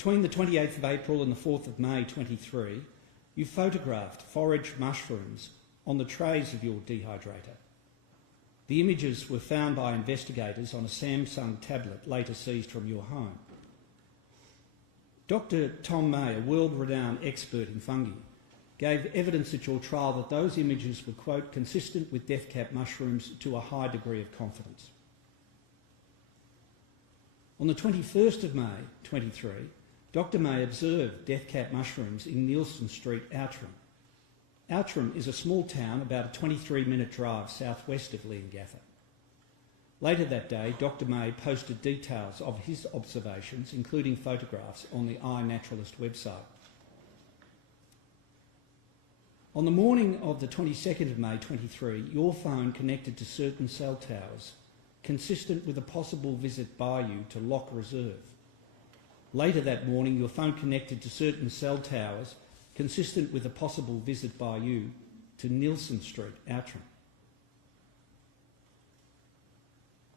Between the 28th of April and the 4th of May 23, you photographed forage mushrooms on the trays of your dehydrator. The images were found by investigators on a Samsung tablet later seized from your home. Dr. Tom May, a world-renowned expert in fungi, gave evidence at your trial that those images were, quote, consistent with death cap mushrooms to a high degree of confidence. On the 21st of May 23, Dr. May observed death cap mushrooms in Nielsen Street, Outram. Outram is a small town about a 23-minute drive southwest of Leongatha. Later that day, Dr. May posted details of his observations, including photographs, on the iNaturalist website. On the morning of the 22nd of May 23, your phone connected to certain cell towers, consistent with a possible visit by you to Lock Reserve. Later that morning, your phone connected to certain cell towers, consistent with a possible visit by you to Nielsen Street, Outram.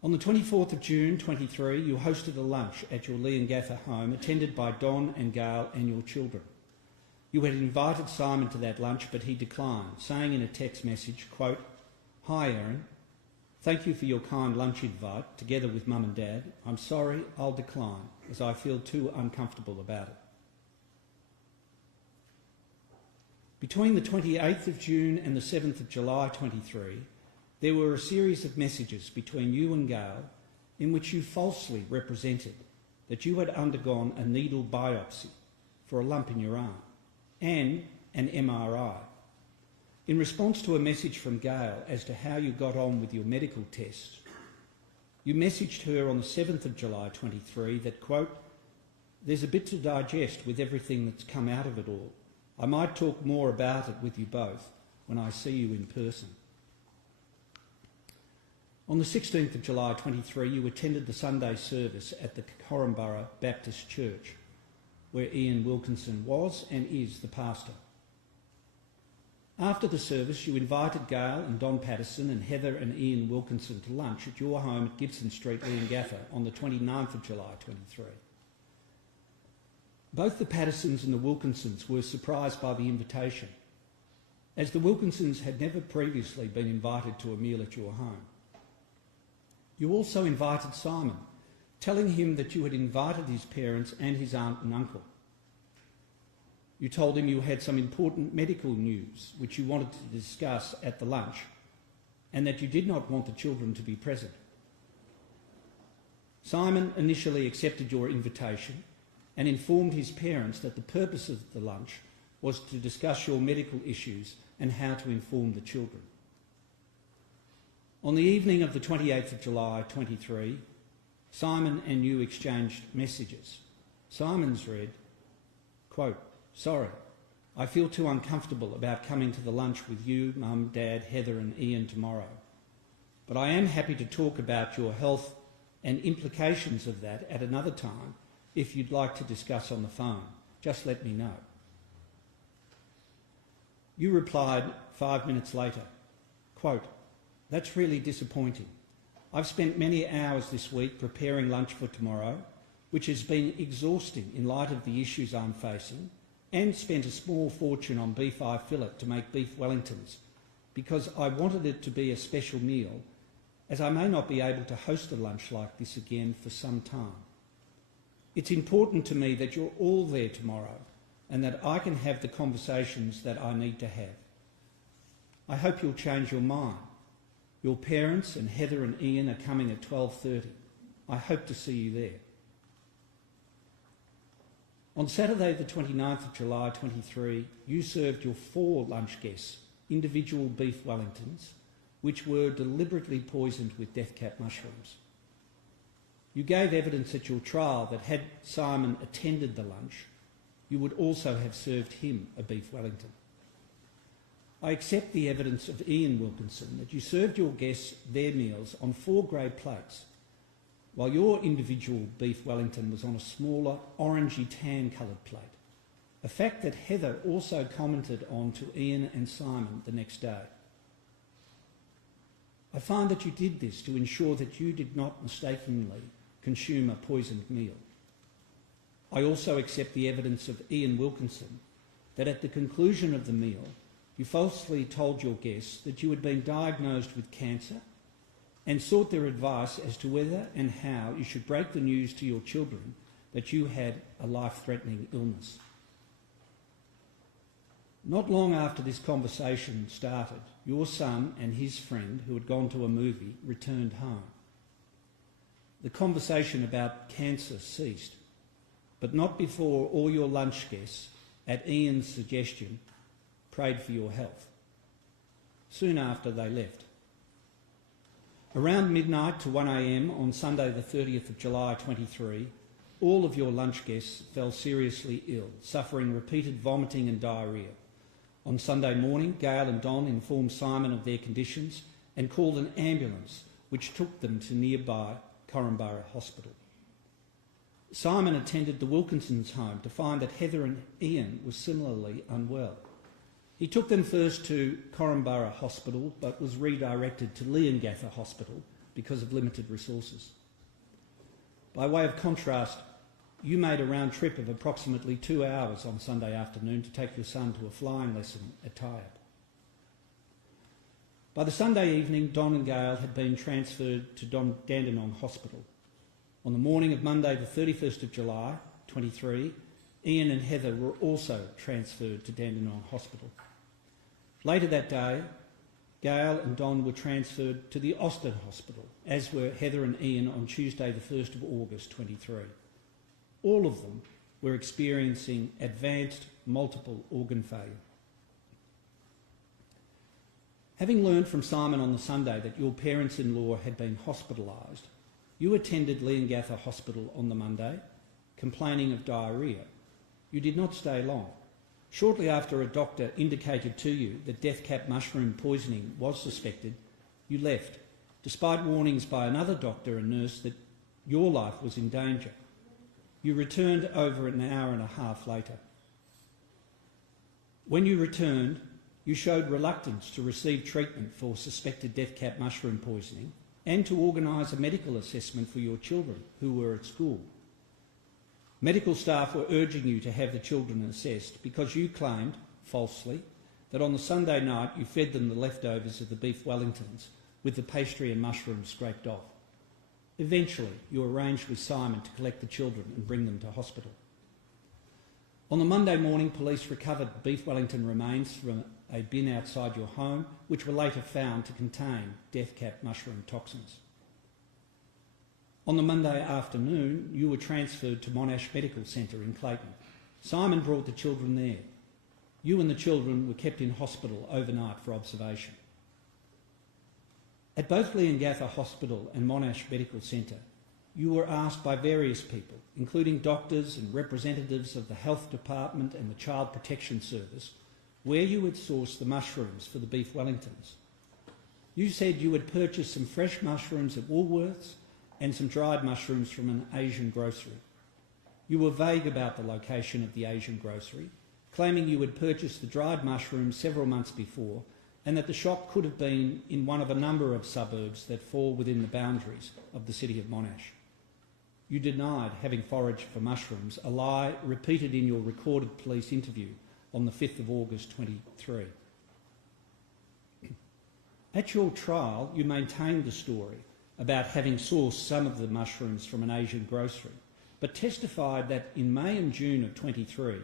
On the 24th of June 23, you hosted a lunch at your Leongatha home, attended by Don and Gail and your children. You had invited Simon to that lunch, but he declined, saying in a text message, quote, "Hi Erin, thank you for your kind lunch invite, together with Mum and Dad. I'm sorry, I'll decline, as I feel too uncomfortable about it." Between the 28th of June and the 7th of July 23, there were a series of messages between you and Gail in which you falsely represented that you had undergone a needle biopsy for a lump in your arm and an MRI. In response to a message from Gail as to how you got on with your medical tests, you messaged her on the 7th of July 23 that, quote, "There's a bit to digest with everything that's come out of it all. I might talk more about it with you both when I see you in person." On the 16th of July 23, you attended the Sunday service at the Corumburra Baptist Church, where Ian Wilkinson was and is the pastor. After the service, you invited Gail and Don Patterson and Heather and Ian Wilkinson to lunch at your home at Gibson Street, Leongatha, on the 29th of July 23. Both the Pattersons and the Wilkinsons were surprised by the invitation, as the Wilkinsons had never previously been invited to a meal at your home. You also invited Simon, telling him that you had invited his parents and his aunt and uncle. You told him you had some important medical news which you wanted to discuss at the lunch, and that you did not want the children to be present. Simon initially accepted your invitation and informed his parents that the purpose of the lunch was to discuss your medical issues and how to inform the children. On the evening of the 28th of July 23, Simon and you exchanged messages. Simon's read, quote, "Sorry, I feel too uncomfortable about coming to the lunch with you, Mum, Dad, Heather and Ian tomorrow. But I am happy to talk about your health and implications of that at another time if you'd like to discuss on the phone. Just let me know." You replied 5 minutes later, quote, "That's really disappointing. I've spent many hours this week preparing lunch for tomorrow, which has been exhausting in light of the issues I'm facing, and spent a small fortune on beef eye fillet to make beef Wellingtons, because I wanted it to be a special meal, as I may not be able to host a lunch like this again for some time. It's important to me that you're all there tomorrow and that I can have the conversations that I need to have. I hope you'll change your mind. Your parents and Heather and Ian are coming at 12:30. I hope to see you there." On Saturday the 29th of July 23, you served your 4 lunch guests individual beef Wellingtons, which were deliberately poisoned with death cap mushrooms. You gave evidence at your trial that had Simon attended the lunch, you would also have served him a beef Wellington. I accept the evidence of Ian Wilkinson that you served your guests their meals on 4 grey plates, while your individual beef Wellington was on a smaller orangey tan coloured plate, a fact that Heather also commented on to Ian and Simon the next day. I find that you did this to ensure that you did not mistakenly consume a poisoned meal. I also accept the evidence of Ian Wilkinson that at the conclusion of the meal, you falsely told your guests that you had been diagnosed with cancer and sought their advice as to whether and how you should break the news to your children that you had a life-threatening illness. Not long after this conversation started, your son and his friend, who had gone to a movie, returned home. The conversation about cancer ceased, but not before all your lunch guests, at Ian's suggestion, prayed for your health. Soon after, they left. Around midnight to 1 a.m. on Sunday the 30th of July 23, all of your lunch guests fell seriously ill, suffering repeated vomiting and diarrhoea. On Sunday morning, Gail and Don informed Simon of their conditions and called an ambulance which took them to nearby Corumburra Hospital. Simon attended the Wilkinson's home to find that Heather and Ian were similarly unwell. He took them first to Corumburra Hospital but was redirected to Leongatha Hospital because of limited resources. By way of contrast, you made a round trip of approximately 2 hours on Sunday afternoon to take your son to a flying lesson at Tyabb. By the Sunday evening, Don and Gail had been transferred to Dandenong Hospital. On the morning of Monday the 31st of July 23, Ian and Heather were also transferred to Dandenong Hospital. Later that day, Gail and Don were transferred to the Austin Hospital, as were Heather and Ian on Tuesday the 1st of August 23. All of them were experiencing advanced multiple organ failure. Having learned from Simon on the Sunday that your parents-in-law had been hospitalised, you attended Leongatha Hospital on the Monday, complaining of diarrhoea. You did not stay long. Shortly after a doctor indicated to you that death cap mushroom poisoning was suspected, you left, despite warnings by another doctor and nurse that your life was in danger. You returned over an hour and a half later. When you returned, you showed reluctance to receive treatment for suspected death cap mushroom poisoning and to organise a medical assessment for your children who were at school. Medical staff were urging you to have the children assessed because you claimed, falsely, that on the Sunday night you fed them the leftovers of the beef Wellingtons with the pastry and mushrooms scraped off. Eventually, you arranged with Simon to collect the children and bring them to hospital. On the Monday morning, police recovered beef Wellington remains from a bin outside your home, which were later found to contain death cap mushroom toxins. On the Monday afternoon, you were transferred to Monash Medical Centre in Clayton. Simon brought the children there. You and the children were kept in hospital overnight for observation. At both Leongatha Hospital and Monash Medical Centre, you were asked by various people, including doctors and representatives of the Health Department and the Child Protection Service, where you had sourced the mushrooms for the beef Wellingtons. You said you had purchased some fresh mushrooms at Woolworths and some dried mushrooms from an Asian grocery. You were vague about the location of the Asian grocery, claiming you had purchased the dried mushrooms several months before and that the shop could have been in one of a number of suburbs that fall within the boundaries of the city of Monash. You denied having foraged for mushrooms, a lie repeated in your recorded police interview on the 5th of August 23. At your trial, you maintained the story about having sourced some of the mushrooms from an Asian grocery, but testified that in May and June of 23,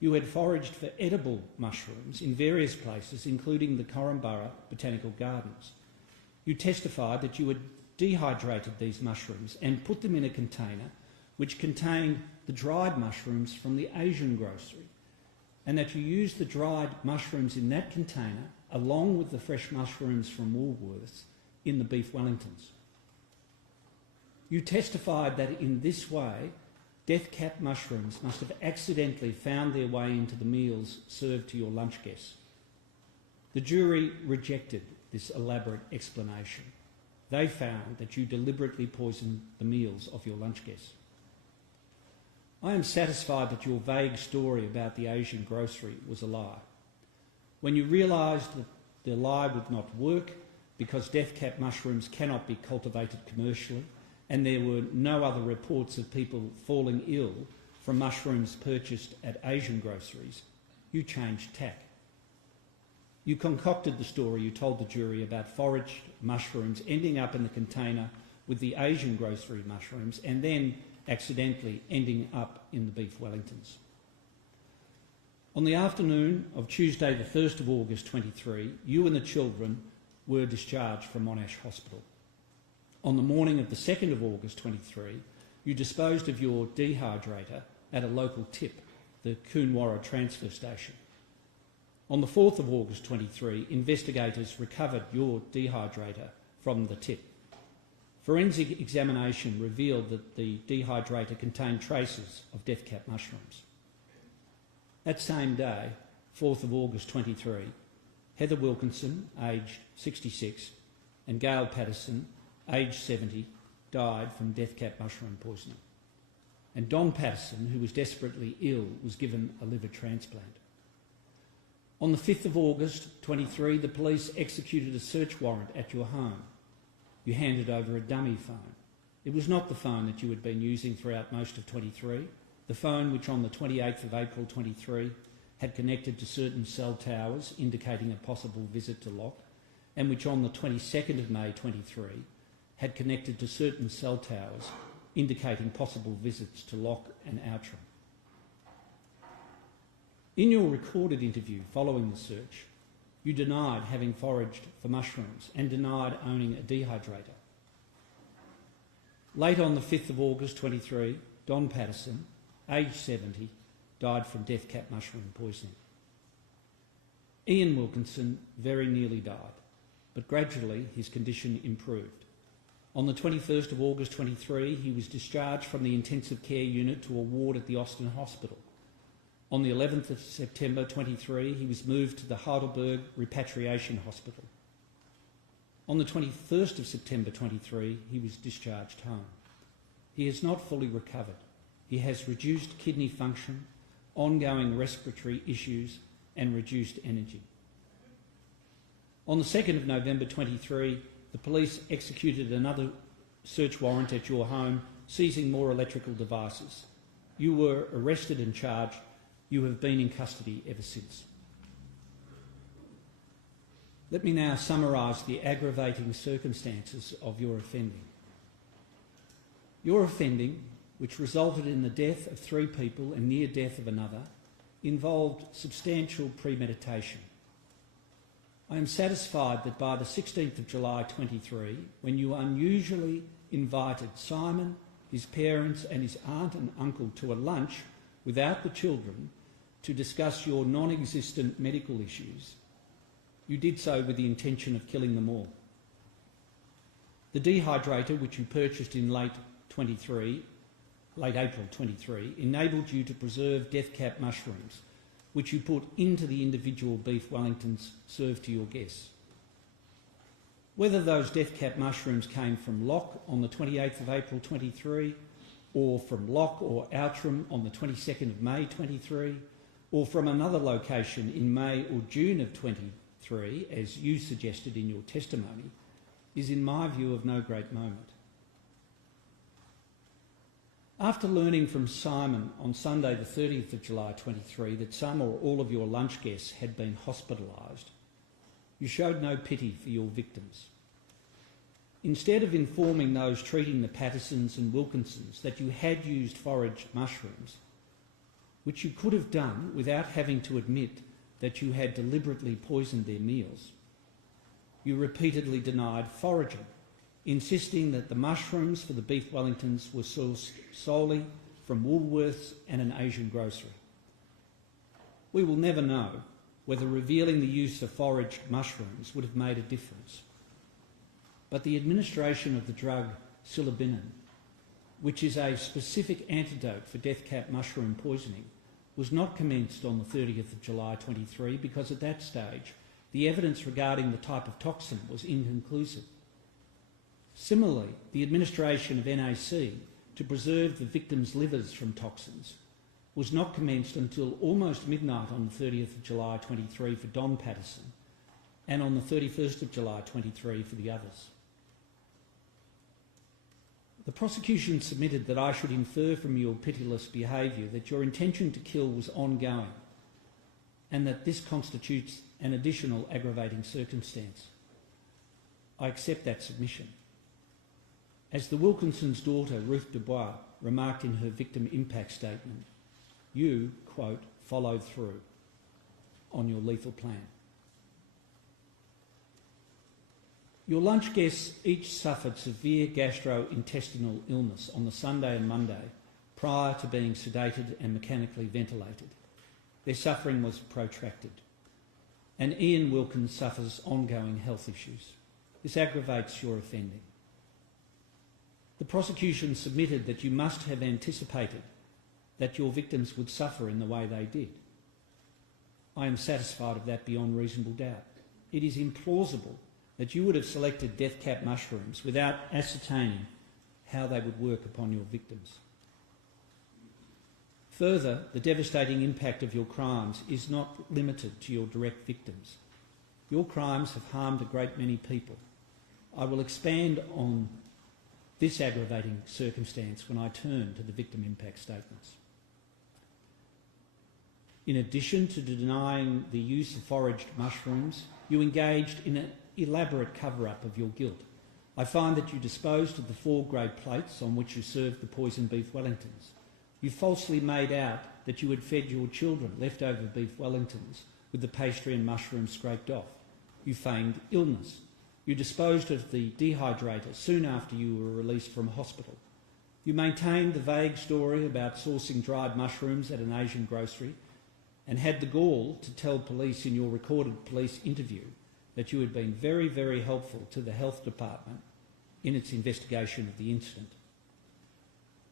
you had foraged for edible mushrooms in various places, including the Corumburra Botanical Gardens. You testified that you had dehydrated these mushrooms and put them in a container which contained the dried mushrooms from the Asian grocery, and that you used the dried mushrooms in that container along with the fresh mushrooms from Woolworths in the beef Wellingtons. You testified that in this way, death cap mushrooms must have accidentally found their way into the meals served to your lunch guests. The jury rejected this elaborate explanation. They found that you deliberately poisoned the meals of your lunch guests. I am satisfied that your vague story about the Asian grocery was a lie. When you realised that the lie would not work because death cap mushrooms cannot be cultivated commercially, and there were no other reports of people falling ill from mushrooms purchased at Asian groceries, you changed tack. You concocted the story you told the jury about foraged mushrooms ending up in the container with the Asian grocery mushrooms and then accidentally ending up in the beef Wellingtons. On the afternoon of Tuesday the 1st of August 23, you and the children were discharged from Monash Hospital. On the morning of the 2nd of August 23, you disposed of your dehydrator at a local tip, the Coonawarra transfer station. On the 4th of August 23, investigators recovered your dehydrator from the tip. Forensic examination revealed that the dehydrator contained traces of death cap mushrooms. That same day, 4th of August 23, Heather Wilkinson, aged 66, and Gail Patterson, aged 70, died from death cap mushroom poisoning. And Don Patterson, who was desperately ill, was given a liver transplant. On the 5th of August 23, the police executed a search warrant at your home. You handed over a dummy phone. It was not the phone that you had been using throughout most of 23, the phone which on the 28th of April 23 had connected to certain cell towers indicating a possible visit to Lock, and which on the 22nd of May 23 had connected to certain cell towers indicating possible visits to Lock and Outram. In your recorded interview following the search, you denied having foraged for mushrooms and denied owning a dehydrator. Late on the 5th of August 23, Don Patterson, aged 70, died from death cap mushroom poisoning. Ian Wilkinson very nearly died, but gradually his condition improved. On the 21st of August 23, he was discharged from the intensive care unit to a ward at the Austin Hospital. On the 11th of September 23, he was moved to the Heidelberg Repatriation Hospital. On the 21st of September 23, he was discharged home. He has not fully recovered. He has reduced kidney function, ongoing respiratory issues and reduced energy. On the 2nd of November 23, the police executed another search warrant at your home, seizing more electrical devices. You were arrested and charged. You have been in custody ever since. Let me now summarise the aggravating circumstances of your offending. Your offending, which resulted in the death of 3 people and near death of another, involved substantial premeditation. I am satisfied that by the 16th of July 23, when you unusually invited Simon, his parents and his aunt and uncle to a lunch without the children to discuss your non-existent medical issues, you did so with the intention of killing them all. The dehydrator, which you purchased in late April 23, enabled you to preserve death cap mushrooms, which you put into the individual beef Wellingtons served to your guests. Whether those death cap mushrooms came from Lock on the 28th of April 23, or from Lock or Outram on the 22nd of May 23, or from another location in May or June of 23, as you suggested in your testimony, is in my view of no great moment. After learning from Simon on Sunday the 30th of July 23 that some or all of your lunch guests had been hospitalised, you showed no pity for your victims. Instead of informing those treating the Pattersons and Wilkinsons that you had used foraged mushrooms, which you could have done without having to admit that you had deliberately poisoned their meals, you repeatedly denied foraging, insisting that the mushrooms for the beef Wellingtons were sourced solely from Woolworths and an Asian grocery. We will never know whether revealing the use of foraged mushrooms would have made a difference. But the administration of the drug psilocybin, which is a specific antidote for death cap mushroom poisoning, was not commenced on the 30th of July 23 because at that stage the evidence regarding the type of toxin was inconclusive. Similarly, the administration of NAC to preserve the victims' livers from toxins was not commenced until almost midnight on the 30th of July 23 for Don Patterson and on the 31st of July 23 for the others. The prosecution submitted that I should infer from your pitiless behaviour that your intention to kill was ongoing and that this constitutes an additional aggravating circumstance. I accept that submission. As the Wilkinson's daughter, Ruth Dubois, remarked in her victim impact statement, you, quote, followed through on your lethal plan. Your lunch guests each suffered severe gastrointestinal illness on the Sunday and Monday prior to being sedated and mechanically ventilated. Their suffering was protracted. And Ian Wilkins suffers ongoing health issues. This aggravates your offending. The prosecution submitted that you must have anticipated that your victims would suffer in the way they did. I am satisfied of that beyond reasonable doubt. It is implausible that you would have selected death cap mushrooms without ascertaining how they would work upon your victims. Further, the devastating impact of your crimes is not limited to your direct victims. Your crimes have harmed a great many people. I will expand on this aggravating circumstance when I turn to the victim impact statements. In addition to denying the use of foraged mushrooms, you engaged in an elaborate cover-up of your guilt. I find that you disposed of the 4 grey plates on which you served the poisoned beef Wellingtons. You falsely made out that you had fed your children leftover beef Wellingtons with the pastry and mushrooms scraped off. You feigned illness. You disposed of the dehydrator soon after you were released from hospital. You maintained the vague story about sourcing dried mushrooms at an Asian grocery and had the gall to tell police in your recorded police interview that you had been very, very helpful to the health department in its investigation of the incident.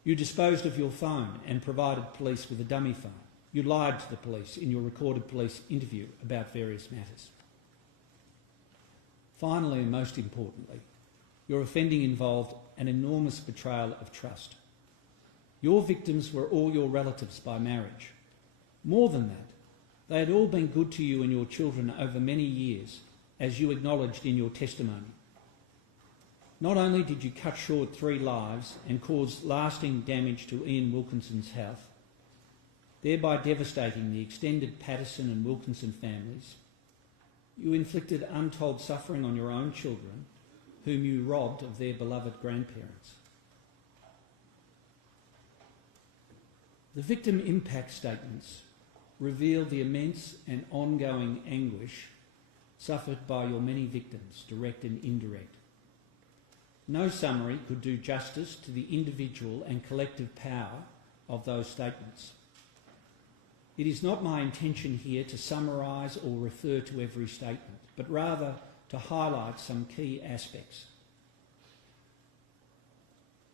You disposed of your phone and provided police with a dummy phone. You lied to the police in your recorded police interview about various matters. Finally, and most importantly, your offending involved an enormous betrayal of trust. Your victims were all your relatives by marriage. More than that, they had all been good to you and your children over many years, as you acknowledged in your testimony. Not only did you cut short 3 lives and cause lasting damage to Ian Wilkinson's health, thereby devastating the extended Patterson and Wilkinson families, you inflicted untold suffering on your own children, whom you robbed of their beloved grandparents. The victim impact statements reveal the immense and ongoing anguish suffered by your many victims, direct and indirect. No summary could do justice to the individual and collective power of those statements. It is not my intention here to summarise or refer to every statement, but rather to highlight some key aspects.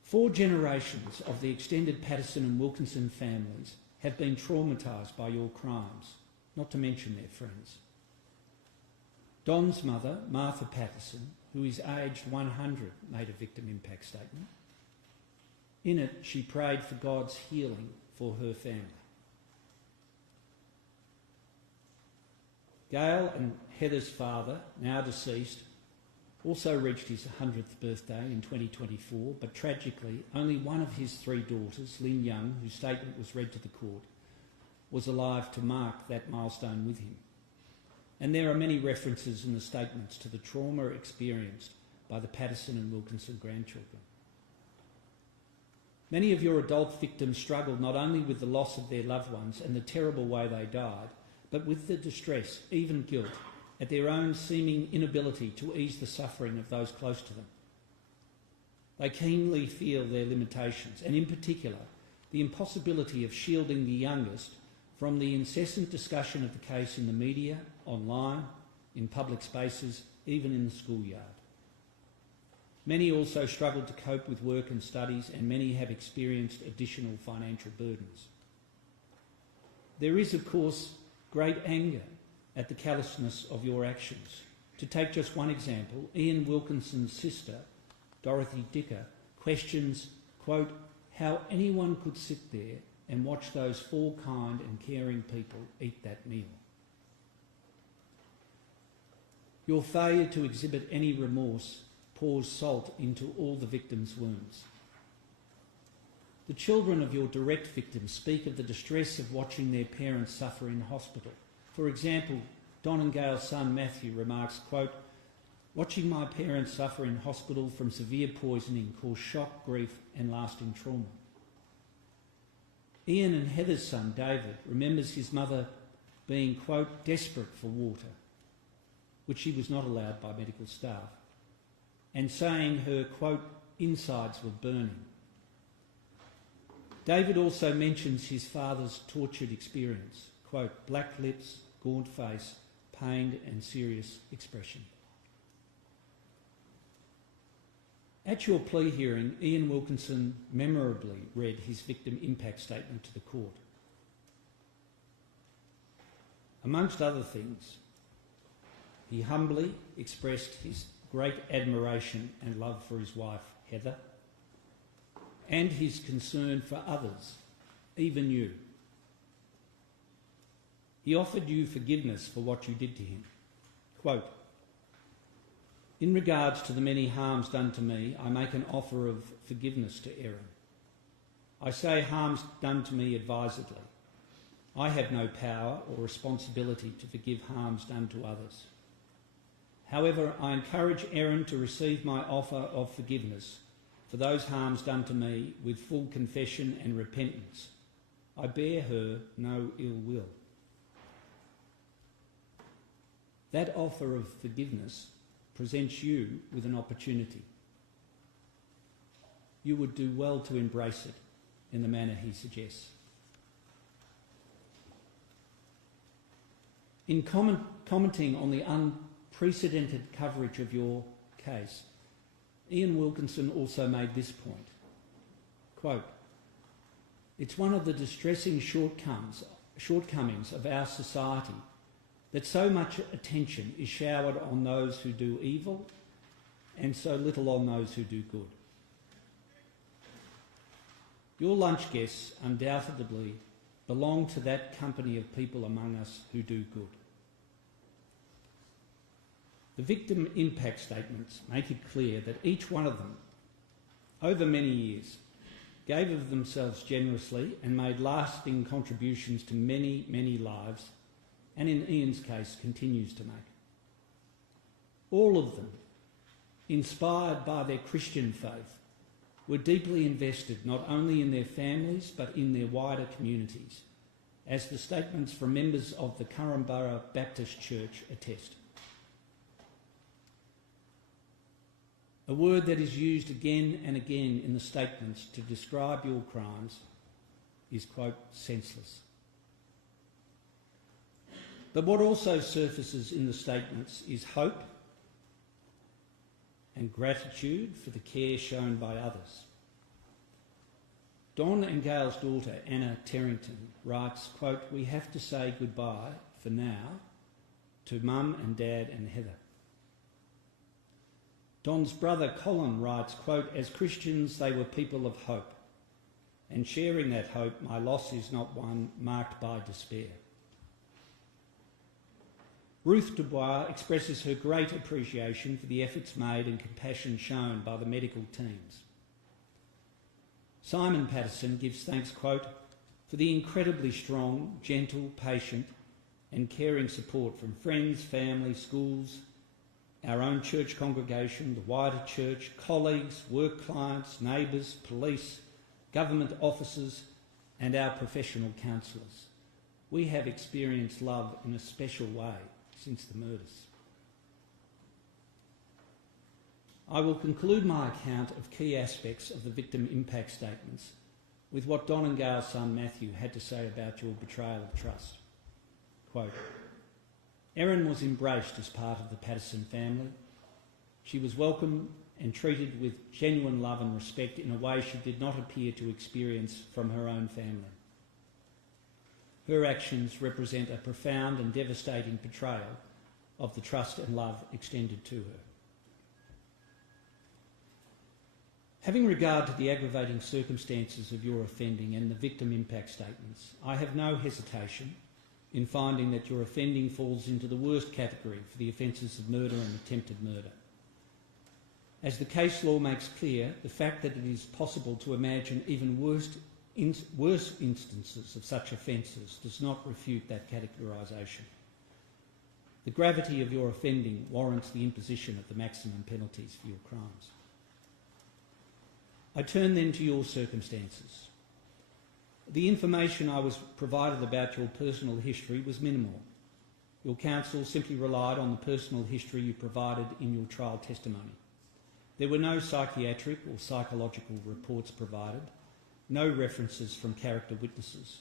4 generations of the extended Patterson and Wilkinson families have been traumatised by your crimes, not to mention their friends. Don's mother, Martha Patterson, who is aged 100, made a victim impact statement. In it, she prayed for God's healing for her family. Gail and Heather's father, now deceased, also reached his 100th birthday in 2024, but tragically only one of his 3 daughters, Lynn Young, whose statement was read to the court, was alive to mark that milestone with him. And there are many references in the statements to the trauma experienced by the Patterson and Wilkinson grandchildren. Many of your adult victims struggled not only with the loss of their loved ones and the terrible way they died, but with the distress, even guilt, at their own seeming inability to ease the suffering of those close to them. They keenly feel their limitations, and in particular, the impossibility of shielding the youngest from the incessant discussion of the case in the media, online, in public spaces, even in the schoolyard. Many also struggled to cope with work and studies, and many have experienced additional financial burdens. There is, of course, great anger at the callousness of your actions. To take just one example, Ian Wilkinson's sister, Dorothy Dicker, questions, quote, how anyone could sit there and watch those 4 kind and caring people eat that meal. Your failure to exhibit any remorse pours salt into all the victims' wounds. The children of your direct victims speak of the distress of watching their parents suffer in hospital. For example, Don and Gail's son Matthew remarks, quote, "Watching my parents suffer in hospital from severe poisoning caused shock, grief and lasting trauma." Ian and Heather's son David remembers his mother being, quote, "desperate for water," which she was not allowed by medical staff, and saying her, quote, "insides were burning." David also mentions his father's tortured experience, quote, "black lips, gaunt face, pained and serious expression." At your plea hearing, Ian Wilkinson memorably read his victim impact statement to the court. Amongst other things, he humbly expressed his great admiration and love for his wife, Heather, and his concern for others, even you. He offered you forgiveness for what you did to him. Quote, "In regards to the many harms done to me, I make an offer of forgiveness to Erin. I say harms done to me advisedly. I have no power or responsibility to forgive harms done to others. However, I encourage Erin to receive my offer of forgiveness for those harms done to me with full confession and repentance. I bear her no ill will." That offer of forgiveness presents you with an opportunity. You would do well to embrace it in the manner he suggests. In commenting on the unprecedented coverage of your case, Ian Wilkinson also made this point, quote, "It's one of the distressing shortcomings of our society that so much attention is showered on those who do evil and so little on those who do good. Your lunch guests undoubtedly belong to that company of people among us who do good." The victim impact statements make it clear that each one of them, over many years, gave of themselves generously and made lasting contributions to many, many lives, and in Ian's case continues to make. All of them, inspired by their Christian faith, were deeply invested not only in their families but in their wider communities, as the statements from members of the Currumborough Baptist Church attest. A word that is used again and again in the statements to describe your crimes is, quote, "senseless." But what also surfaces in the statements is hope and gratitude for the care shown by others. Don and Gail's daughter, Anna Terrington, writes, quote, "We have to say goodbye, for now, to Mum and Dad and Heather." Don's brother Colin writes, quote, "As Christians they were people of hope, and sharing that hope, my loss is not one marked by despair." Ruth Dubois expresses her great appreciation for the efforts made and compassion shown by the medical teams. Simon Patterson gives thanks, quote, "for the incredibly strong, gentle, patient and caring support from friends, family, schools, our own church congregation, the wider church, colleagues, work clients, neighbours, police, government officers and our professional counsellors. We have experienced love in a special way since the murders." I will conclude my account of key aspects of the victim impact statements with what Don and Gail's son Matthew had to say about your betrayal of trust. Quote, "Erin was embraced as part of the Patterson family. She was welcomed and treated with genuine love and respect in a way she did not appear to experience from her own family. Her actions represent a profound and devastating betrayal of the trust and love extended to her. Having regard to the aggravating circumstances of your offending and the victim impact statements, I have no hesitation in finding that your offending falls into the worst category for the offences of murder and attempted murder. As the case law makes clear, the fact that it is possible to imagine even worse instances of such offences does not refute that categorisation. The gravity of your offending warrants the imposition of the maximum penalties for your crimes. I turn then to your circumstances. The information I was provided about your personal history was minimal. Your counsel simply relied on the personal history you provided in your trial testimony. There were no psychiatric or psychological reports provided, no references from character witnesses.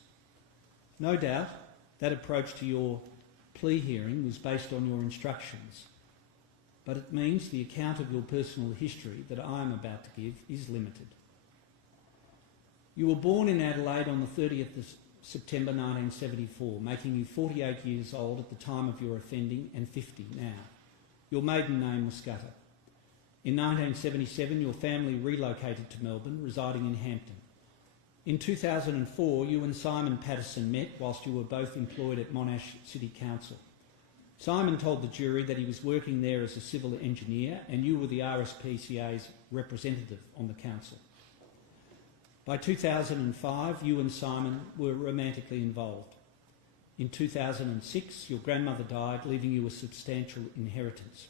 No doubt that approach to your plea hearing was based on your instructions, but it means the account of your personal history that I am about to give is limited. You were born in Adelaide on the 30th of September 1974, making you 48 years old at the time of your offending and 50 now. Your maiden name was Scudder. In 1977, your family relocated to Melbourne, residing in Hampton. In 2004, you and Simon Patterson met whilst you were both employed at Monash City Council. Simon told the jury that he was working there as a civil engineer and you were the RSPCA's representative on the council. By 2005, you and Simon were romantically involved. In 2006, your grandmother died, leaving you a substantial inheritance.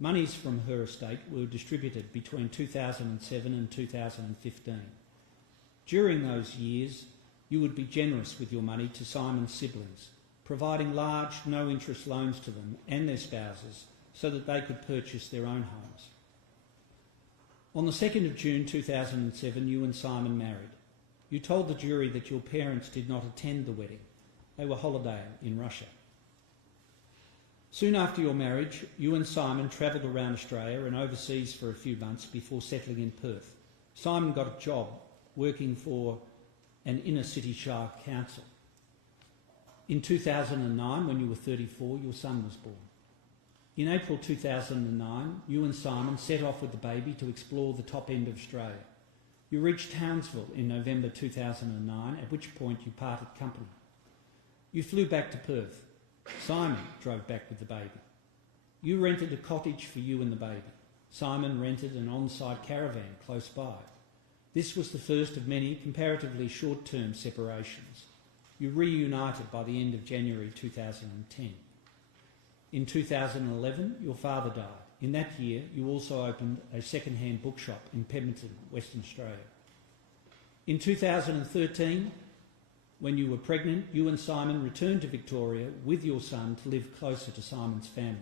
Monies from her estate were distributed between 2007 and 2015. During those years, you would be generous with your money to Simon's siblings, providing large, no-interest loans to them and their spouses so that they could purchase their own homes. On the 2nd of June 2007, you and Simon married. You told the jury that your parents did not attend the wedding. They were holidaying in Russia. Soon after your marriage, you and Simon travelled around Australia and overseas for a few months before settling in Perth. Simon got a job working for an inner-city shire council. In 2009, when you were 34, your son was born. In April 2009, you and Simon set off with the baby to explore the top end of Australia. You reached Townsville in November 2009, at which point you parted company. You flew back to Perth. Simon drove back with the baby. You rented a cottage for you and the baby. Simon rented an on-site caravan close by. This was the first of many comparatively short-term separations. You reunited by the end of January 2010. In 2011, your father died. In that year, you also opened a second-hand bookshop in Pemberton, Western Australia. In 2013, when you were pregnant, you and Simon returned to Victoria with your son to live closer to Simon's family.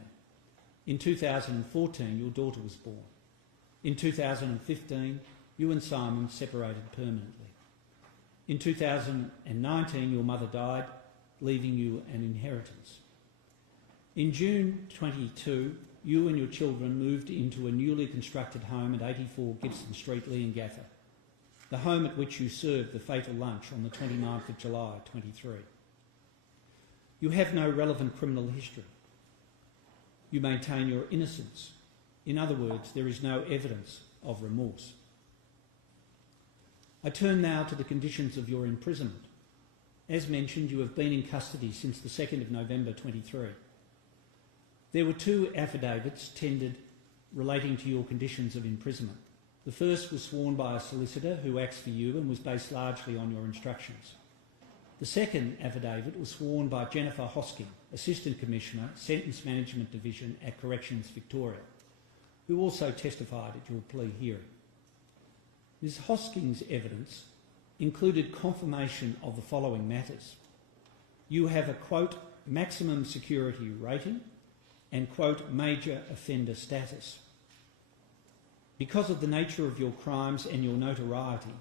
In 2014, your daughter was born. In 2015, you and Simon separated permanently. In 2019, your mother died, leaving you an inheritance. In June 2022, you and your children moved into a newly constructed home at 84 Gibson Street, Leongatha, the home at which you served the fatal lunch on the 29th of July 23. You have no relevant criminal history. You maintain your innocence. In other words, there is no evidence of remorse. I turn now to the conditions of your imprisonment. As mentioned, you have been in custody since the 2nd of November 23. There were 2 affidavits tendered relating to your conditions of imprisonment. The first was sworn by a solicitor who acts for you and was based largely on your instructions. The second affidavit was sworn by Jennifer Hosking, Assistant Commissioner, Sentence Management Division at Corrections Victoria, who also testified at your plea hearing. Ms Hosking's evidence included confirmation of the following matters. You have a, quote, maximum security rating and, quote, major offender status. Because of the nature of your crimes and your notoriety,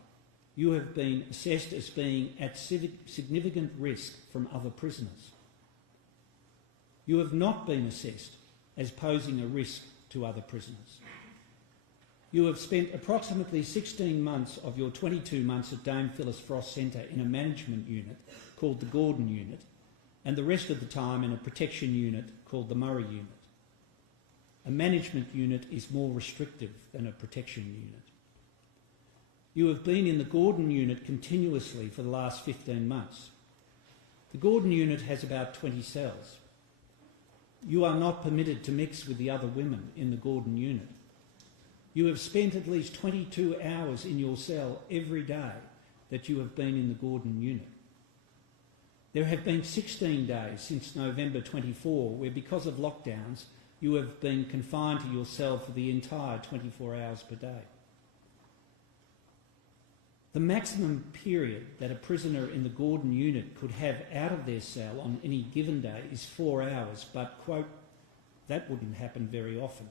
you have been assessed as being at significant risk from other prisoners. You have not been assessed as posing a risk to other prisoners. You have spent approximately 16 months of your 22 months at Dame Phyllis Frost Centre in a management unit called the Gordon Unit, and the rest of the time in a protection unit called the Murray Unit. A management unit is more restrictive than a protection unit. You have been in the Gordon Unit continuously for the last 15 months. The Gordon Unit has about 20 cells. You are not permitted to mix with the other women in the Gordon Unit. You have spent at least 22 hours in your cell every day that you have been in the Gordon unit. There have been 16 days since November 24 where, because of lockdowns, you have been confined to your cell for the entire 24 hours per day. The maximum period that a prisoner in the Gordon unit could have out of their cell on any given day is 4 hours, but, quote, that wouldn't happen very often.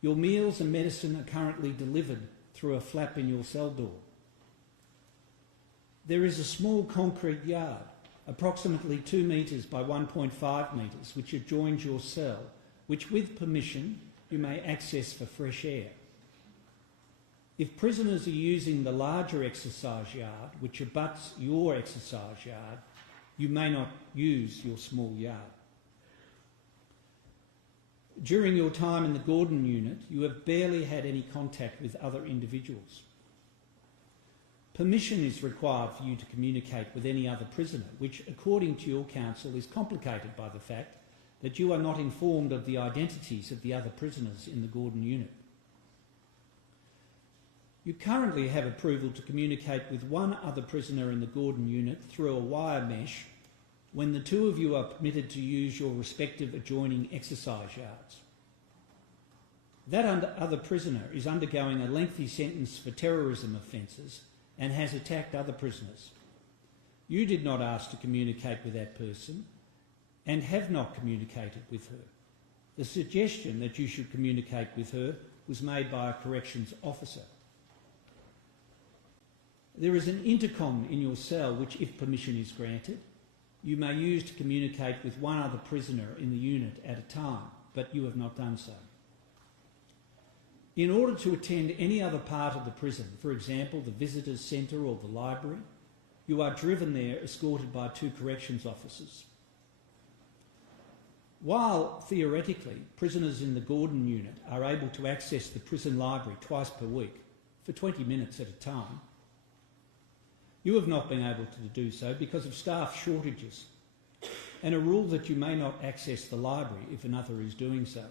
Your meals and medicine are currently delivered through a flap in your cell door. There is a small concrete yard, approximately 2 metres by 1.5 metres, which adjoins your cell, which, with permission, you may access for fresh air. If prisoners are using the larger exercise yard, which abuts your exercise yard, you may not use your small yard. During your time in the Gordon unit, you have barely had any contact with other individuals. Permission is required for you to communicate with any other prisoner, which, according to your counsel, is complicated by the fact that you are not informed of the identities of the other prisoners in the Gordon unit. You currently have approval to communicate with one other prisoner in the Gordon unit through a wire mesh when the two of you are permitted to use your respective adjoining exercise yards. That other prisoner is undergoing a lengthy sentence for terrorism offences and has attacked other prisoners. You did not ask to communicate with that person and have not communicated with her. The suggestion that you should communicate with her was made by a corrections officer. There is an intercom in your cell which, if permission is granted, you may use to communicate with one other prisoner in the unit at a time, but you have not done so. In order to attend any other part of the prison, for example, the visitors' centre or the library, you are driven there escorted by 2 corrections officers. While, theoretically, prisoners in the Gordon unit are able to access the prison library twice per week for 20 minutes at a time, you have not been able to do so because of staff shortages and a rule that you may not access the library if another is doing so.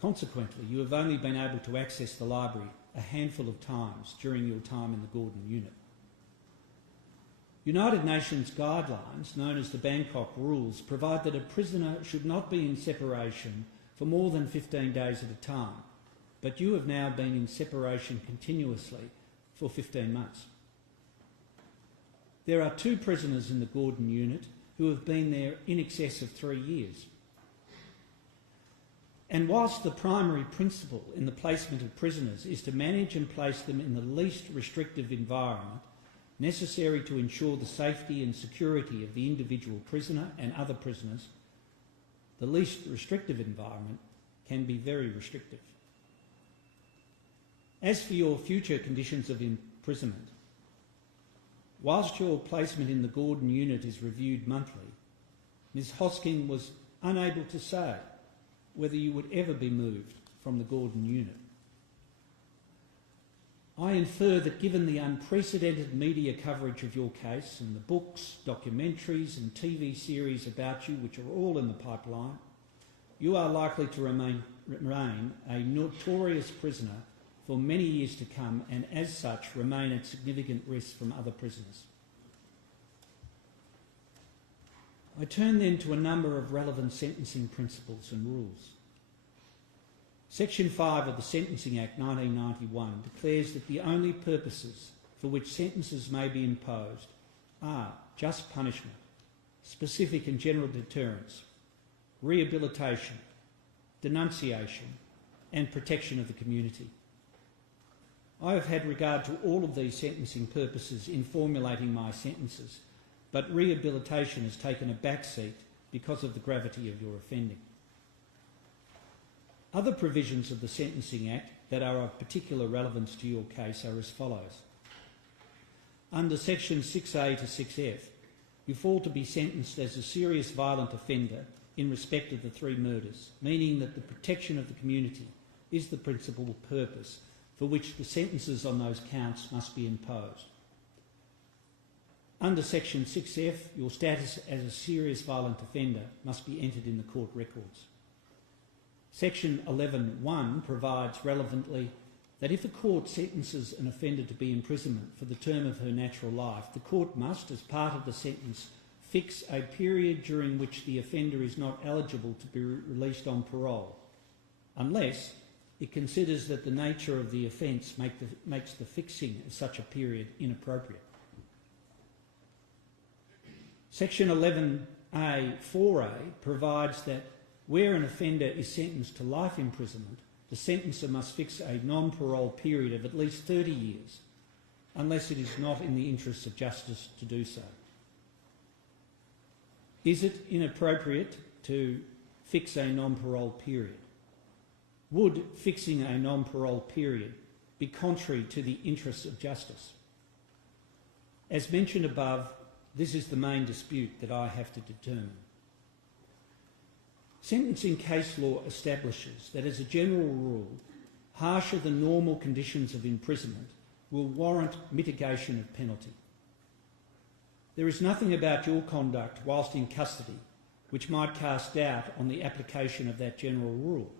Consequently, you have only been able to access the library a handful of times during your time in the Gordon unit. United Nations guidelines, known as the Bangkok Rules, provide that a prisoner should not be in separation for more than 15 days at a time, but you have now been in separation continuously for 15 months. There are 2 prisoners in the Gordon unit who have been there in excess of 3 years. And whilst the primary principle in the placement of prisoners is to manage and place them in the least restrictive environment necessary to ensure the safety and security of the individual prisoner and other prisoners, the least restrictive environment can be very restrictive. As for your future conditions of imprisonment, whilst your placement in the Gordon unit is reviewed monthly, Ms Hosking was unable to say whether you would ever be moved from the Gordon unit. I infer that given the unprecedented media coverage of your case and the books, documentaries and TV series about you, which are all in the pipeline, you are likely to remain a notorious prisoner for many years to come and as such remain at significant risk from other prisoners. I turn then to a number of relevant sentencing principles and rules. Section 5 of the Sentencing Act 1991 declares that the only purposes for which sentences may be imposed are just punishment, specific and general deterrence, rehabilitation, denunciation, and protection of the community. I have had regard to all of these sentencing purposes in formulating my sentences, but rehabilitation has taken a back seat because of the gravity of your offending. Other provisions of the Sentencing Act that are of particular relevance to your case are as follows. Under Section 6A to 6F, you fall to be sentenced as a serious violent offender in respect of the 3 murders, meaning that the protection of the community is the principal purpose for which the sentences on those counts must be imposed. Under Section 6F, your status as a serious violent offender must be entered in the court records. Section 11.1 provides relevantly that if a court sentences an offender to be imprisonment for the term of her natural life, the court must, as part of the sentence, fix a period during which the offender is not eligible to be released on parole, unless it considers that the nature of the offence makes the fixing of such a period inappropriate. Section 11A(4)(a) provides that where an offender is sentenced to life imprisonment, the sentencer must fix a non-parole period of at least 30 years, unless it is not in the interests of justice to do so. Is it inappropriate to fix a non-parole period? Would fixing a non-parole period be contrary to the interests of justice? As mentioned above, this is the main dispute that I have to determine. Sentencing case law establishes that, as a general rule, harsher than normal conditions of imprisonment will warrant mitigation of penalty. There is nothing about your conduct whilst in custody which might cast doubt on the application of that general rule.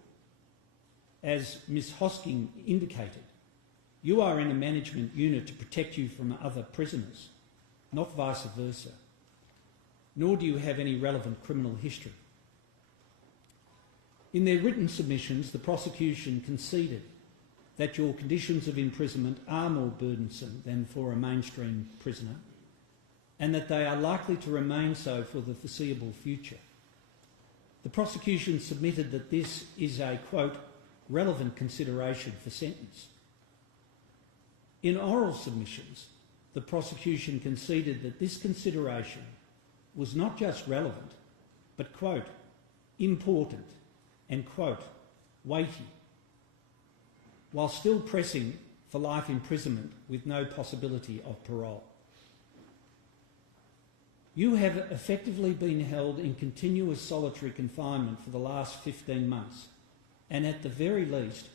As Ms Hosking indicated, you are in a management unit to protect you from other prisoners, not vice versa, nor do you have any relevant criminal history. In their written submissions, the prosecution conceded that your conditions of imprisonment are more burdensome than for a mainstream prisoner, and that they are likely to remain so for the foreseeable future. The prosecution submitted that this is a, quote, relevant consideration for sentence. In oral submissions, the prosecution conceded that this consideration was not just relevant, but, quote, important and, quote, weighty, while still pressing for life imprisonment with no possibility of parole. You have effectively been held in continuous solitary confinement for the last 15 months, and at the very least,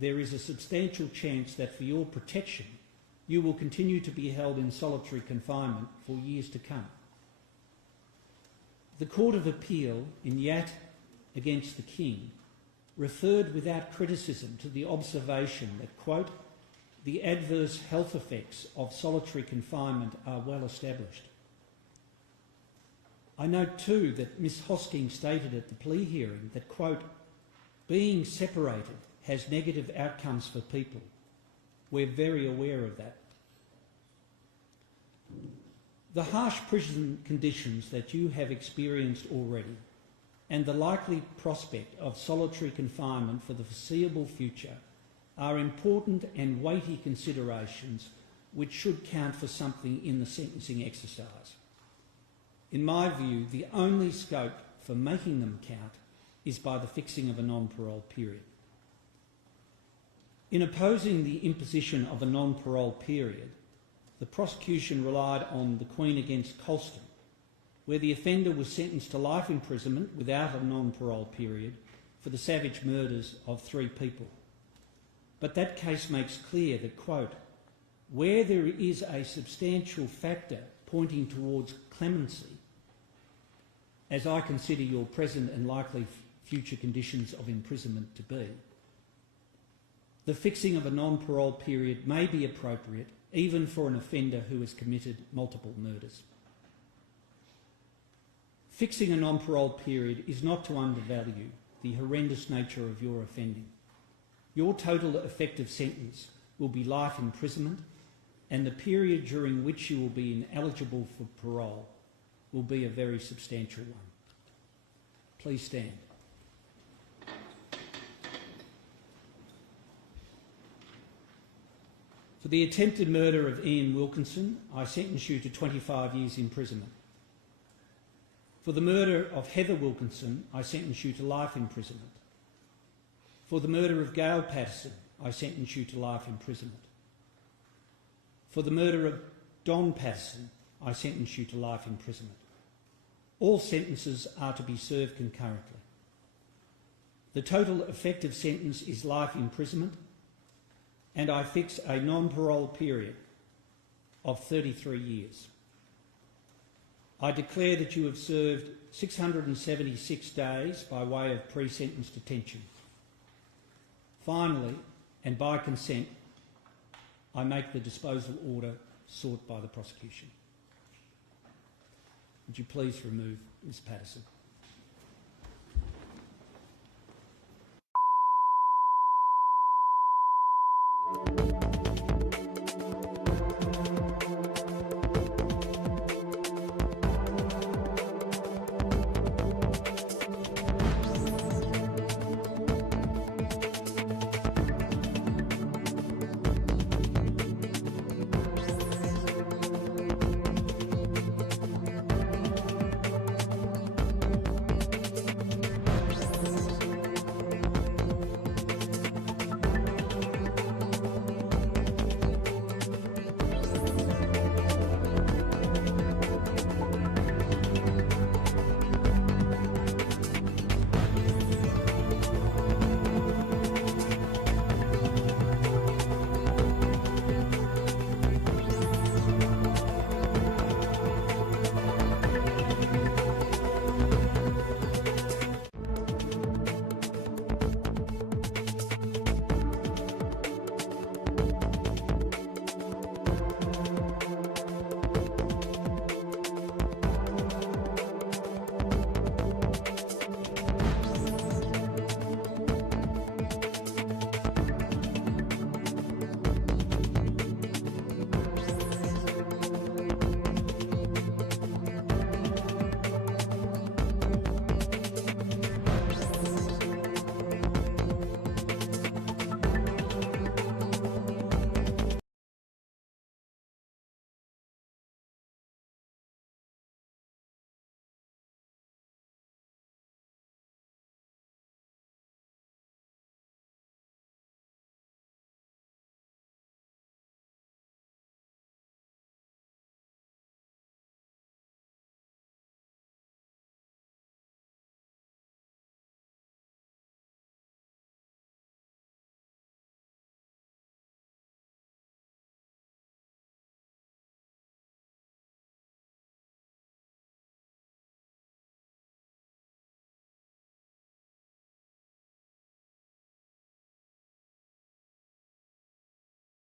there is a substantial chance that for your protection, you will continue to be held in solitary confinement for years to come. The Court of Appeal in Yat against the King referred without criticism to the observation that, quote, the adverse health effects of solitary confinement are well established. I note too that Ms Hosking stated at the plea hearing that, quote, being separated has negative outcomes for people. We're very aware of that. The harsh prison conditions that you have experienced already and the likely prospect of solitary confinement for the foreseeable future are important and weighty considerations which should count for something in the sentencing exercise. In my view, the only scope for making them count is by the fixing of a non-parole period. In opposing the imposition of a non-parole period, the prosecution relied on the Queen against Colston, where the offender was sentenced to life imprisonment without a non-parole period for the savage murders of 3 people. But that case makes clear that, quote, where there is a substantial factor pointing towards clemency, as I consider your present and likely future conditions of imprisonment to be, the fixing of a non-parole period may be appropriate even for an offender who has committed multiple murders. Fixing a non-parole period is not to undervalue the horrendous nature of your offending. Your total effective sentence will be life imprisonment, and the period during which you will be ineligible for parole will be a very substantial one. Please stand. For the attempted murder of Ian Wilkinson, I sentence you to 25 years imprisonment. For the murder of Heather Wilkinson, I sentence you to life imprisonment. For the murder of Gail Patterson, I sentence you to life imprisonment. For the murder of Don Patterson, I sentence you to life imprisonment. All sentences are to be served concurrently. The total effective sentence is life imprisonment, and I fix a non-parole period of 33 years. I declare that you have served 676 days by way of pre-sentence detention. Finally, and by consent, I make the disposal order sought by the prosecution. Would you please remove Ms. Patterson?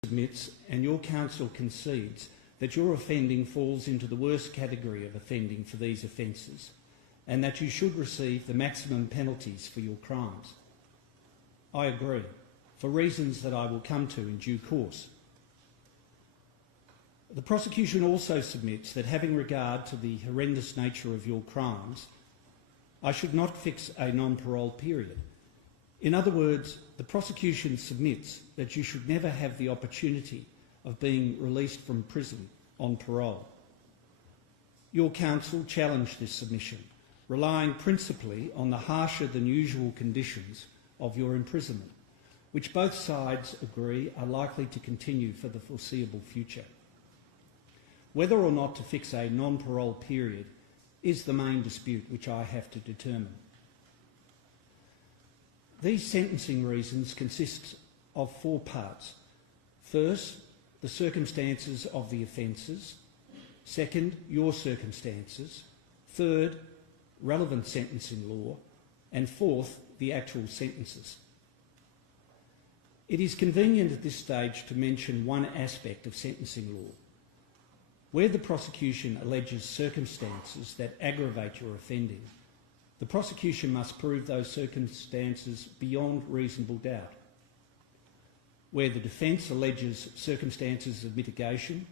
Admits and your counsel concedes that your offending falls into the worst category of offending for these offences and that you should receive the maximum penalties for your crimes. I agree, for reasons that I will come to in due course. The prosecution also submits that, having regard to the horrendous nature of your crimes, I should not fix a non-parole period. In other words, the prosecution submits that you should never have the opportunity of being released from prison on parole. Your counsel challenged this submission, relying principally on the harsher than usual conditions of your imprisonment, which both sides agree are likely to continue for the foreseeable future. Whether or not to fix a non-parole period is the main dispute which I have to determine. These sentencing reasons consist of 4 parts. First, the circumstances of the offences. Second, your circumstances. Third, relevant sentencing law. And fourth, the actual sentences. It is convenient at this stage to mention one aspect of sentencing law. Where the prosecution alleges circumstances that aggravate your offending, the prosecution must prove those circumstances beyond reasonable doubt. Where the defence alleges circumstances of mitigation,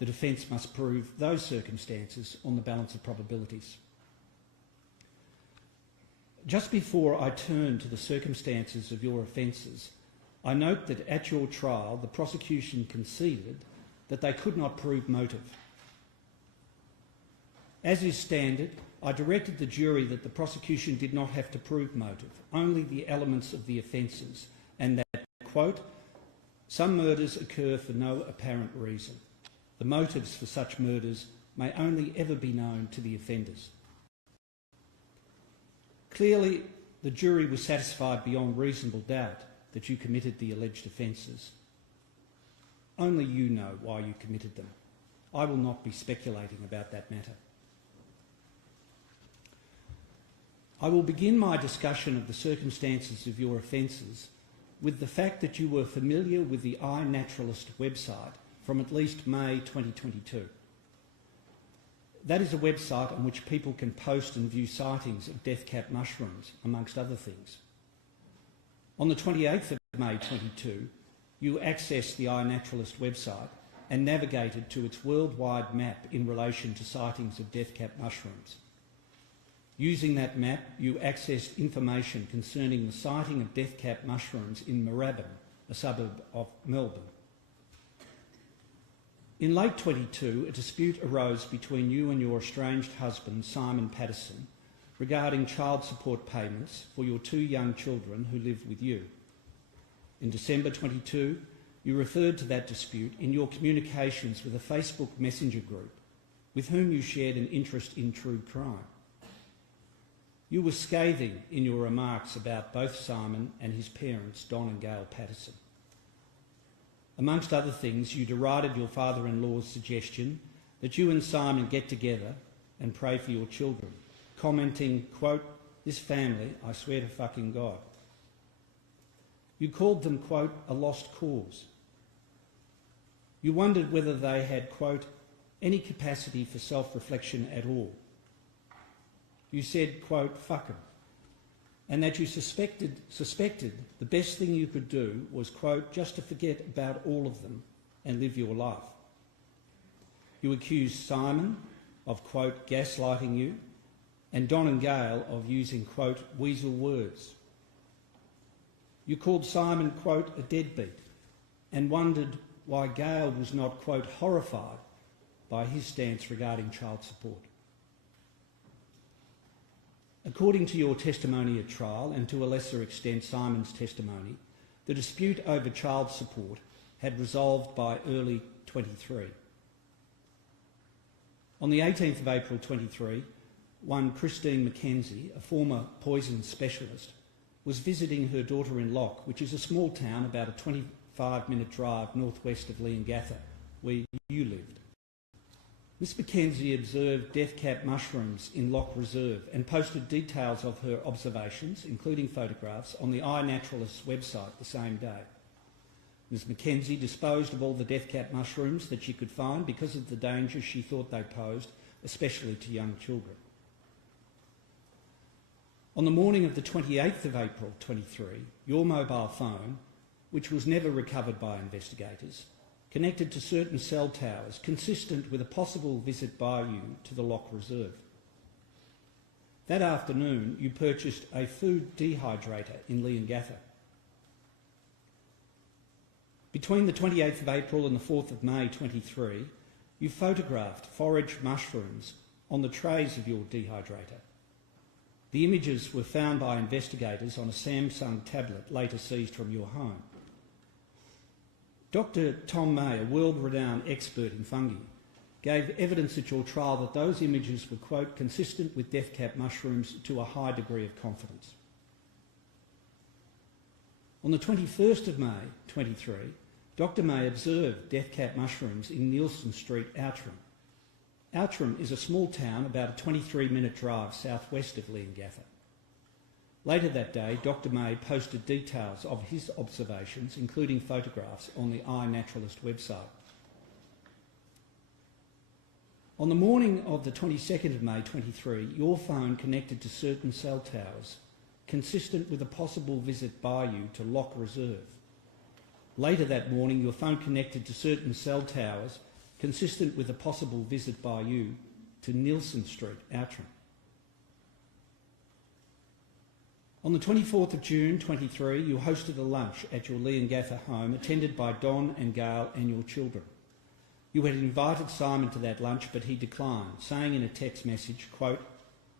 the defence must prove those circumstances on the balance of probabilities. Just before I turn to the circumstances of your offences, I note that at your trial the prosecution conceded that they could not prove motive. As is standard, I directed the jury that the prosecution did not have to prove motive, only the elements of the offences, and that, quote, some murders occur for no apparent reason. The motives for such murders may only ever be known to the offenders. Clearly, the jury was satisfied beyond reasonable doubt that you committed the alleged offences. Only you know why you committed them. I will not be speculating about that matter. I will begin my discussion of the circumstances of your offences with the fact that you were familiar with the iNaturalist website from at least May 2022. That is a website on which people can post and view sightings of death-cap mushrooms, amongst other things. On the 28th of May 2022, you accessed the iNaturalist website and navigated to its worldwide map in relation to sightings of death-cap mushrooms. Using that map, you accessed information concerning the sighting of death-cap mushrooms in Moorabbin, a suburb of Melbourne. In late 22, a dispute arose between you and your estranged husband, Simon Patterson, regarding child support payments for your 2 young children who live with you. In December 22, you referred to that dispute in your communications with a Facebook Messenger group with whom you shared an interest in true crime. You were scathing in your remarks about both Simon and his parents, Don and Gail Patterson. Amongst other things, you derided your father-in-law's suggestion that you and Simon get together and pray for your children, commenting, quote, "This family, I swear to fucking God." You called them, quote, "a lost cause." You wondered whether they had, quote, "any capacity for self-reflection at all." You said, quote, "fuck 'em," and that you suspected the best thing you could do was, quote, "just to forget about all of them and live your life." You accused Simon of, quote, "gaslighting you," and Don and Gail of using, quote, "weasel words." You called Simon, quote, "a deadbeat," and wondered why Gail was not, quote, "horrified" by his stance regarding child support. According to your testimony at trial, and to a lesser extent Simon's testimony, the dispute over child support had resolved by early 23. On the 18th of April 23, one Christine McKenzie, a former poison specialist, was visiting her daughter in Lock, which is a small town about a 25-minute drive northwest of Leongatha, where you lived. Miss McKenzie observed death-cap mushrooms in Lock Reserve and posted details of her observations, including photographs, on the iNaturalist website the same day. Ms McKenzie disposed of all the death-cap mushrooms that she could find because of the danger she thought they posed, especially to young children. On the morning of the 28th of April 23, your mobile phone, which was never recovered by investigators, connected to certain cell towers consistent with a possible visit by you to the Lock Reserve. That afternoon, you purchased a food dehydrator in Leongatha. Between the 28th of April and the 4th of May 23, you photographed forage mushrooms on the trays of your dehydrator. The images were found by investigators on a Samsung tablet later seized from your home. Dr. Tom May, a world-renowned expert in fungi, gave evidence at your trial that those images were, quote, "consistent with death-cap mushrooms to a high degree of confidence." On the 21st of May 23, Dr. May observed death-cap mushrooms in Nielsen Street, Outram. Outram is a small town about a 23-minute drive southwest of Leongatha. Later that day, Dr. May posted details of his observations, including photographs, on the iNaturalist website. On the morning of the 22nd of May 23, your phone connected to certain cell towers, consistent with a possible visit by you to Lock Reserve. Later that morning, your phone connected to certain cell towers, consistent with a possible visit by you to Nielsen Street, Outram. On the 24th of June 23, you hosted a lunch at your Leongatha home, attended by Don and Gail and your children. You had invited Simon to that lunch, but he declined, saying in a text message, quote,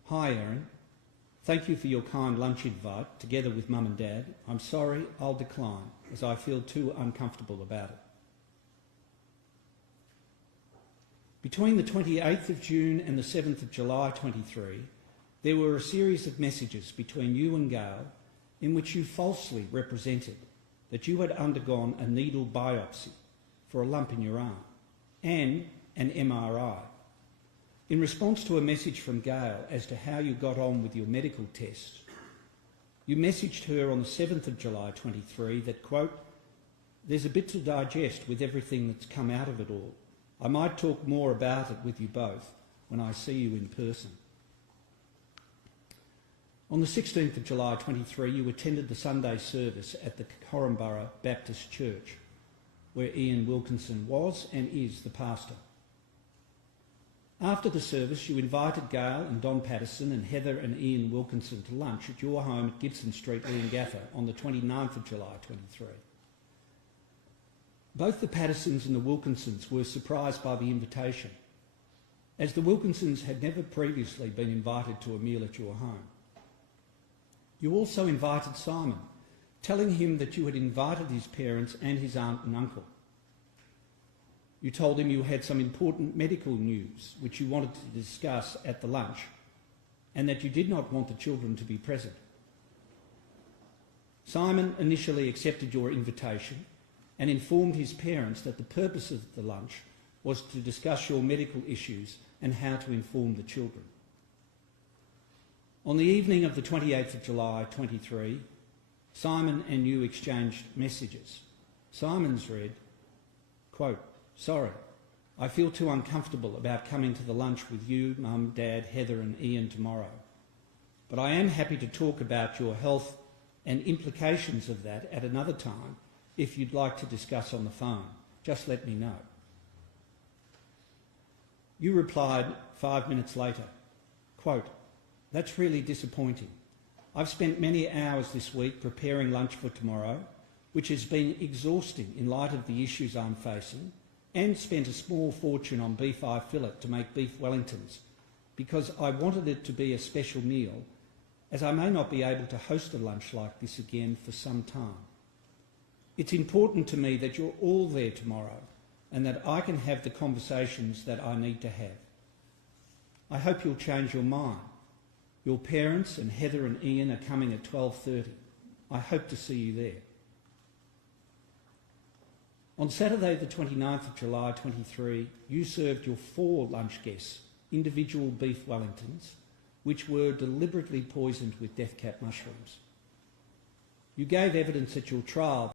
"Hi Erin, thank you for your kind lunch invite, together with Mum and Dad. I'm sorry, I'll decline, as I feel too uncomfortable about it." Between the 28th of June and the 7th of July 23, there were a series of messages between you and Gail in which you falsely represented that you had undergone a needle biopsy for a lump in your arm and an MRI. In response to a message from Gail as to how you got on with your medical tests, You messaged her on the 7th of July 23 that, quote, "There's a bit to digest with everything that's come out of it all. I might talk more about it with you both when I see you in person." On the 16th of July 23, you attended the Sunday service at the Corumburra Baptist Church, where Ian Wilkinson was and is the pastor. After the service, you invited Gail and Don Patterson and Heather and Ian Wilkinson to lunch at your home at Gibson Street, Leongatha, on the 29th of July 23. Both the Pattersons and the Wilkinsons were surprised by the invitation, as the Wilkinsons had never previously been invited to a meal at your home. You also invited Simon, telling him that you had invited his parents and his aunt and uncle. You told him you had some important medical news which you wanted to discuss at the lunch, and that you did not want the children to be present. Simon initially accepted your invitation and informed his parents that the purpose of the lunch was to discuss your medical issues and how to inform the children. On the evening of the 28th of July 23, Simon and you exchanged messages. Simon's read, quote, "Sorry, I feel too uncomfortable about coming to the lunch with you, Mum, Dad, Heather and Ian tomorrow. But I am happy to talk about your health and implications of that at another time if you'd like to discuss on the phone. Just let me know." You replied 5 minutes later, quote, "That's really disappointing. I've spent many hours this week preparing lunch for tomorrow, which has been exhausting in light of the issues I'm facing, and spent a small fortune on beef eye fillet to make beef Wellingtons because I wanted it to be a special meal, as I may not be able to host a lunch like this again for some time. It's important to me that you're all there tomorrow and that I can have the conversations that I need to have. I hope you'll change your mind. Your parents and Heather and Ian are coming at 12:30. I hope to see you there." On Saturday the 29th of July 23, you served your 4 lunch guests individual beef Wellingtons, which were deliberately poisoned with death cap mushrooms. You gave evidence at your trial